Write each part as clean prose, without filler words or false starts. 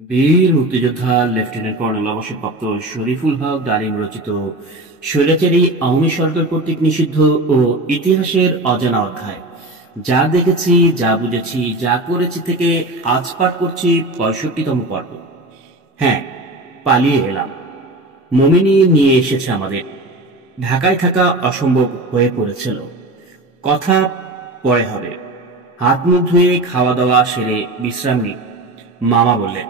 বীর মুক্তিযোদ্ধা lieutenant colonel অবসরপ্রাপ্ত শরীফুল হক ডালিম রচিত স্বৈরাচারী আওয়ামী সরকার কর্তৃক নিষিদ্ধ ও ইতিহাসের অজানা অধ্যায়। যা দেখেছি, যা বুঝেছি, যা করেছি থেকে আজ পাঠ করছি ৬৫তম পর্ব। হ্যাঁ, পালিয়ে এলাম। মমিনী নিয়ে এসেছে আমাদের। ঢাকায় থাকা অসম্ভব হয়ে পড়েছিল। কথা পরে হবে। হাত মুখ ধুয়ে খাওয়া দাওয়া সেরে বিশ্রাম নিই। মামা বললেন,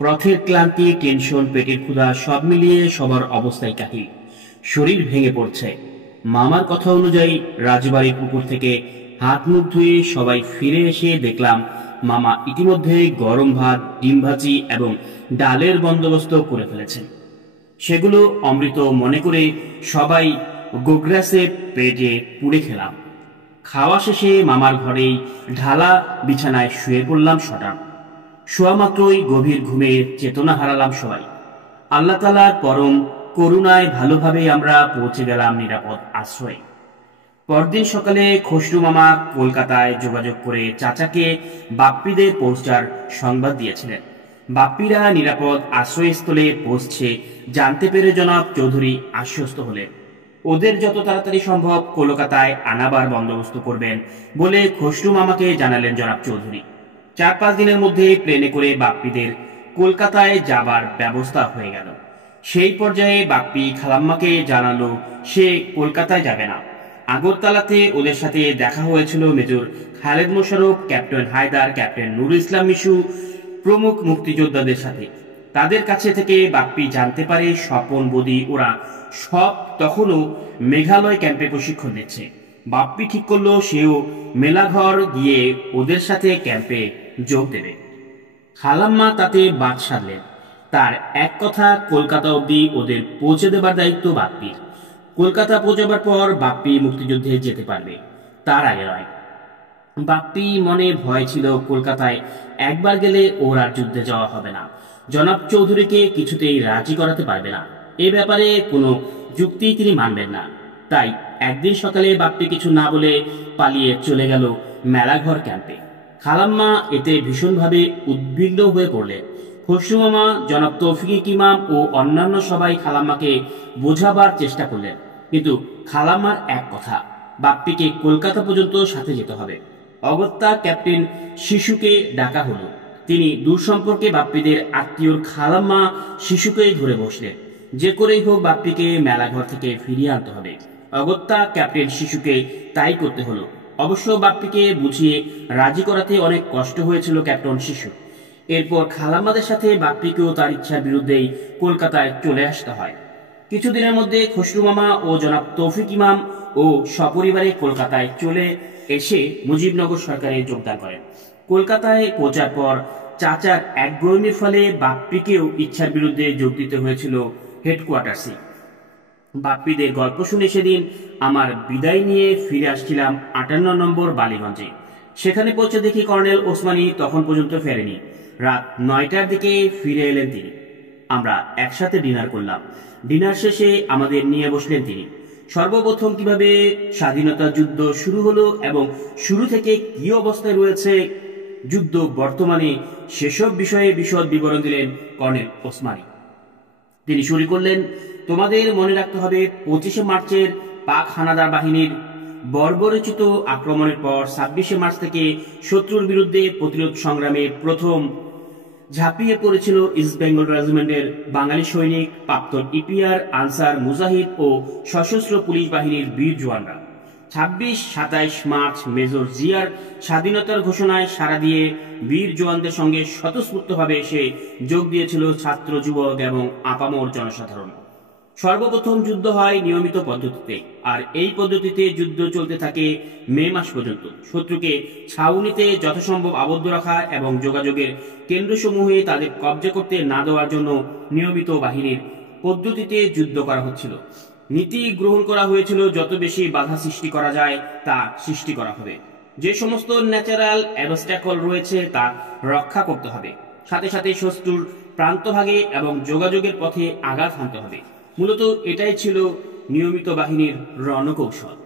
পথের ক্লান্তি, টেনশন, পেটের ক্ষুধা সব মিলিয়ে সবার অবস্থায় কাহিল। শরীর ভেঙে পড়ছে। মামার কথা অনুযায়ী রাজবাড়ির পুকুর থেকে হাত মুখ ধুয়ে সবাই ফিরে এসে দেখলাম মামা ইতিমধ্যে গরম ভাত, ডিম ভাজি এবং ডালের বন্দোবস্ত করে ফেলেছেন। সেগুলো অমৃত মনে করে সবাই গোগ্রাসে পেটে পুড়ে খেলাম। খাওয়া শেষে মামার ঘরেই ঢালা বিছানায় শুয়ে পড়লাম শটান। শোয়া মাত্রই গভীর ঘুমে চেতনা হারালাম সবাই। আল্লাহ তাআলার পরম করুণায় ভালোভাবে আমরা পৌঁছে গেলাম নিরাপদ আশ্রয়ে। পরদিন সকালে খসরু মামা কলকাতায় যোগাযোগ করে চাচাকে বাপ্পিদের পৌঁছার সংবাদ দিয়েছিলেন। বাপ্পিরা নিরাপদ আশ্রয়স্থলে পৌঁছছে জানতে পেরে জনাব চৌধুরী আশ্বস্ত হলেন। ওদের যত তাড়াতাড়ি সম্ভব কলকাতায় আনাবার বন্দোবস্ত করবেন বলে খসরু মামাকে জানালেন জনাব চৌধুরী। ৪-৫ দিনের মধ্যে প্লেনে করে বাপ্পিদের কলকাতায় যাবার ব্যবস্থা হয়ে গেল। সেই পর্যায়ে বাপ্পি খালাম্মাকে জানালো সে কলকাতায় যাবে না। আগরতলাতে ওদের সাথে দেখা হয়েছিল major Khaled Mosharraf, captain Haider, captain Nurul Islam Mishu প্রমুখ মুক্তিযোদ্ধাদের সাথে। তাদের কাছে থেকে বাপ্পি জানতে পারে স্বপন, বদি ওরা সব তখনও মেঘালয় ক্যাম্পে প্রশিক্ষণ নিচ্ছে। বাপ্পি ঠিক করলো সেও মেলাঘর গিয়ে ওদের সাথে ক্যাম্পে যোগ দেবে। খালাম্মা তাতে বাদ সাধলেন। তার এক কথা, কলকাতা অবধি ওদের পৌঁছে দেবার দায়িত্ব বাপ্পির। কলকাতা পৌঁছাবার পর বাপ্পি মুক্তিযুদ্ধে যেতে পারবে, তার আগে নয়। বাপ্পি মনে ভয় ছিল কলকাতায় একবার গেলে ওর আর যুদ্ধে যাওয়া হবে না। জনাব চৌধুরীকে কিছুতেই রাজি করাতে পারবে না। এ ব্যাপারে কোনো যুক্তি তিনি মানবেন না। তাই একদিন সকালে বাপ্পি কিছু না বলে পালিয়ে চলে গেল মেলাঘর ক্যাম্পে। খালাম্মা এতে ভীষণভাবে উদ্বিগ্ন হয়ে পড়লেন। খসরু মামা, জনাব তৌফিক ইমাম ও অন্যান্য সবাই খালাম্মাকে বোঝাবার চেষ্টা করলেন, কিন্তু খালাম্মার এক কথা, বাপ্পিকে কলকাতা পর্যন্ত সাথে যেতে হবে। অগত্যা ক্যাপ্টেন শিশুকে ডাকা হলো। তিনি দূর সম্পর্কে বাপ্পিদের আত্মীয়র খালাম্মা শিশুকেই ধরে বসলেন। যে করেই হোক বাপ্পিকে মেলাঘর থেকে ফিরিয়ে আনতে হবে। অগত্যা ক্যাপ্টেন শিশুকে তাই করতে হলো। অবশ্য বাপ্পিকে বুঝিয়ে রাজি করাতে অনেক কষ্ট হয়েছিল ক্যাপ্টেন শিশু। এরপর খালাম্মাদের সাথে বাপ্পিকেও তার ইচ্ছার বিরুদ্ধেই কলকাতায় চলে আসতে হয়। কিছুদিনের মধ্যে খসরু মামা ও জনাব তৌফিক ইমাম ও সপরিবারে কলকাতায় চলে এসে মুজিবনগর সরকারে যোগদান করেন। কলকাতায় পৌঁছার পর চাচার একগুঁয়েমির ফলে বাপ্পিকেও ইচ্ছার বিরুদ্ধে যোগ দিতে হয়েছিল হেডকোয়ার্টার্সে। বাপ্পিদের গল্প শুনে সেদিন আমার বিদায় নিয়ে ফিরে আসছিলাম ৫৮ নম্বর বালিগঞ্জে। সেখানে পৌঁছে দেখি কর্নেল ওসমানী তখন পর্যন্ত ফেরেনি। রাত ৯টার দিকে ফিরে এলেন তিনি। আমরা একসাথে ডিনার করলাম। ডিনার শেষে আমাদের নিয়ে বসলেন তিনি। সর্বপ্রথম কিভাবে স্বাধীনতা যুদ্ধ শুরু হলো এবং শুরু থেকে কি অবস্থায় রয়েছে যুদ্ধ বর্তমানে, সেসব বিষয়ে বিশদ বিবরণ দিলেন কর্নেল ওসমানী। তিনি শুরু করলেন, তোমাদের মনে রাখতে হবে ২৫শে মার্চের পাক হানাদার বাহিনীর বর্বরোচিত আক্রমণের পর ২৬শে মার্চ থেকে শত্রুর বিরুদ্ধে প্রতিরোধ সংগ্রামে প্রথম ঝাঁপিয়ে পড়েছিল ইস্ট বেঙ্গল রেজিমেন্টের বাঙালি সৈনিক, প্রাক্তন ইপিআর, আনসার, মুজাহিদ ও সশস্ত্র পুলিশ বাহিনীর বীর জওয়ানরা। ২৬-২৭ মার্চ মেজর জিয়ার স্বাধীনতার ঘোষণায় সাড়া দিয়ে বীর জওয়ানদের সঙ্গে স্বতঃস্ফূর্তভাবে এসে যোগ দিয়েছিল ছাত্র, যুবক এবং আপামর জনসাধারণ। সর্বপ্রথম যুদ্ধ হয় নিয়মিত পদ্ধতিতে, আর এই পদ্ধতিতে যুদ্ধ চলতে থাকে মে মাস পর্যন্ত। শত্রুকে ছাউনিতে যথাসম্ভব আবদ্ধ রাখা এবং যোগাযোগের কেন্দ্রসমূহে তাদের কবজা করতে না দেওয়ার জন্য নিয়মিত বাহিনীর পদ্ধতিতে যুদ্ধ করা হচ্ছিল। নীতি গ্রহণ করা হয়েছিল, যত বেশি বাধা সৃষ্টি করা যায় তা সৃষ্টি করা হবে। যে সমস্ত ন্যাচারাল অবস্ট্যাকল রয়েছে তা রক্ষা করতে হবে। সাথে সাথে শত্রুর প্রান্তভাগে এবং যোগাযোগের পথে আঘাত হানতে হবে। মূলত এটাই ছিল নিয়মিত বাহিনীর রণকৌশল।